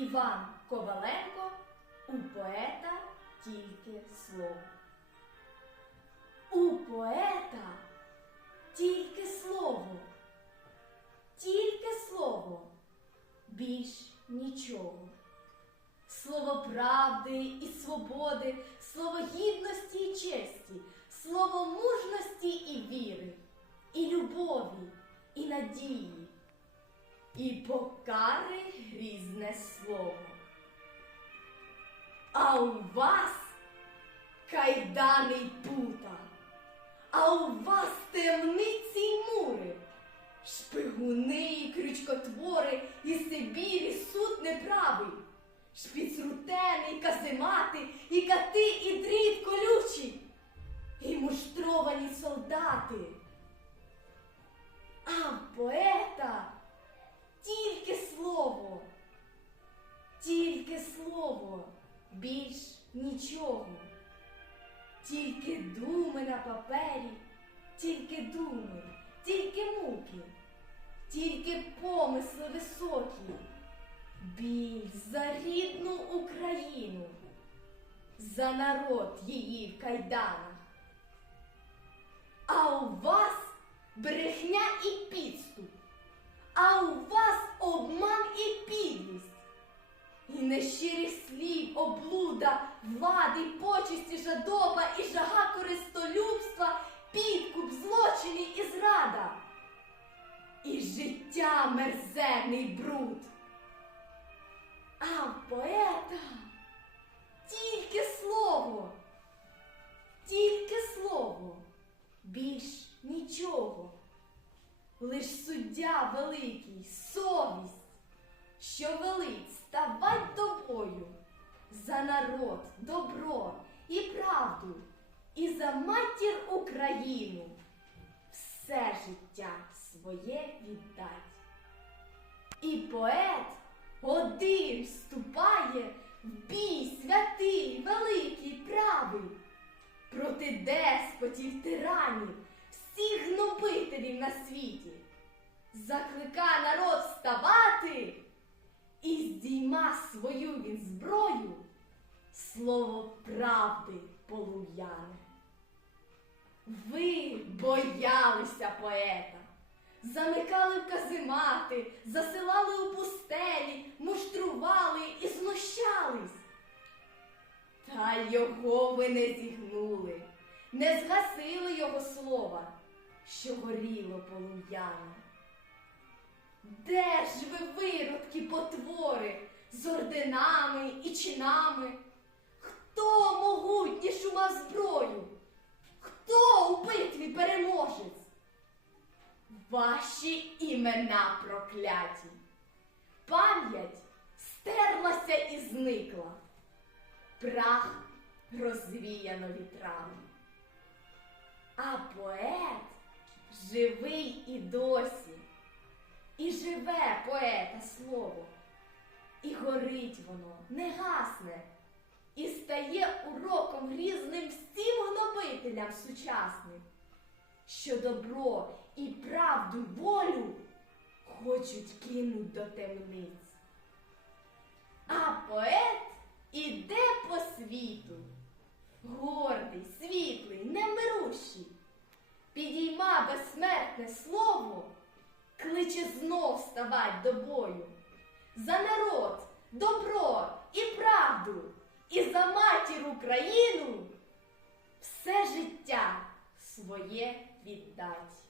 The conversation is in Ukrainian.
Іван Коваленко у поета тільки слово. У поета тільки слово, тільки слово, більш нічого. Слово правди і свободи, слово гідності і честі, слово мужності і віри, і любові, і надії, і покари грізне слово. А у вас кайдани й пута, а у вас темниці й мури, шпигуни і крючкотвори, і Сибір, і суд неправий, шпіцрутени, і каземати, і кати, і дріт колючий, і муштровані солдати. Нічого. Тільки думи на папері, тільки думи, тільки муки, тільки помисли високі, біль за рідну Україну, за народ її в кайданах. А у вас брехня і підступ, а у вас обман і підлість. І нещирих слів, облуда, влади, почесті, жадоба і жага користолюбства, підкуп, злочини і зрада. І життя мерзенний бруд. А поета тільки слово, тільки слово, більш нічого. Лиш суддя великий, совість що тобою народ, добро і правду, і за матір Україну все життя своє віддать. І поет один вступає в бій святий, великий, правий, проти деспотів, тиранів, всіх гнобителів на світі. Заклика народ вставати. І здійма свою він зброю, слово правди полум'яне. Ви боялися поета, замикали в каземати, засилали у пустелі, муштрували і знущались. Та його ви не зігнули, не згасили його слова, що горіло полум'яне. Де ж ви виродки потвори з орденами і чинами? Імена прокляті. Пам'ять стерлася і зникла. Прах розвіяно вітрами. А поет живий і досі. І живе поета слово, і горить воно, не гасне, і стає уроком грізним всім гнобителям сучасним, що добро і правду волю хочуть кинуть до темниць. А поет іде по світу, гордий, світлий, немирущий, підійма безсмертне слово кличе знов ставать до бою. За народ, добро і правду, і за матір Україну все життя своє віддать.